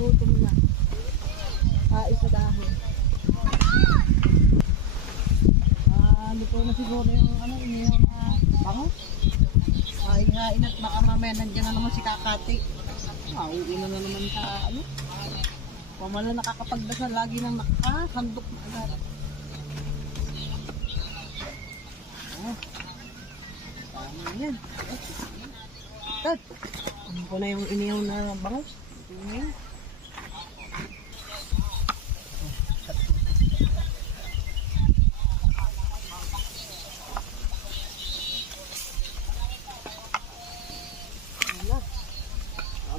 gutom na. Isa dahon. Luto na siguro yung inihaw na bangus. Ihain at baka mamaya nandiyan na naman si Kakati. Uwi na naman sa pamala nakakapagdasal lagi nang nakakandok na agad. Tama yan. Tad, ano ko na yung inihaw na bangus? Inihaw.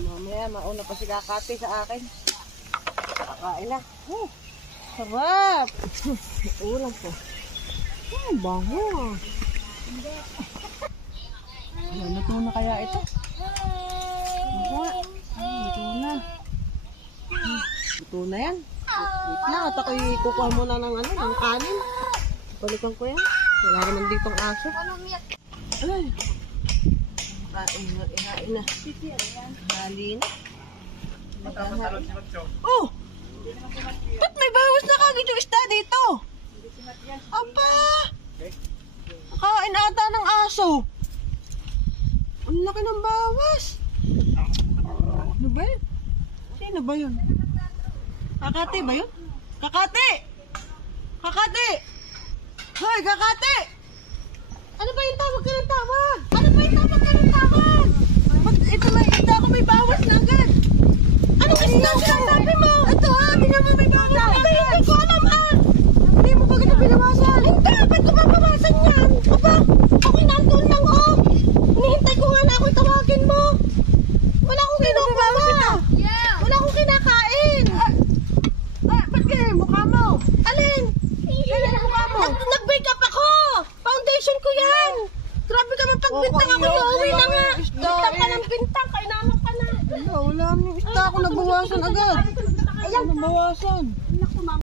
Mamaya, mauna pa si Kakati sa akin. Kakain na. Sarap! Ulam po. Bango. Luto na kaya ito? Luto na. Luto na yan. Wait na, at ako'y kukuha muna ng kanin. Balikan ko yan. Wala naman ditong aso. Ay. Kain na. Hali na. Oh! Ba't may bawas na kagad yung isda dito? Aba! Kain ata ng aso. Ang laki ng bawas. Ano ba yun? Sino ba yun? Kakati ba yun? Kakati! Kakati! Hoy, Kakati! Ano ba yung tawag ka ng tawag? Ano ba yung tawag ka ng tawag? Ito may isda ko, may bawas na agad. Anong isda ang sabi mo? Ito tingnan mo may bawas na agad. Hindi ko alam Hindi mo ba ganun binawasan? Hindi, ba't ko mabawasan yan? Aba, ako'y nandun lang Hinihintay ko nga na ako'y tawagin mo. Wala akong kinukuha. Wala akong kinakain. Ba't ganyan mukha mo? Alin? Ganyan mukha mo? Nag-wake up ako. Foundation ko yan. Grabe ka mapagbintang ako. Uuwi na nga. Bintang ka ng bintang. Kainaman ka na. Wala nang isda ako nabawasan agad. Ayan. Nabawasan.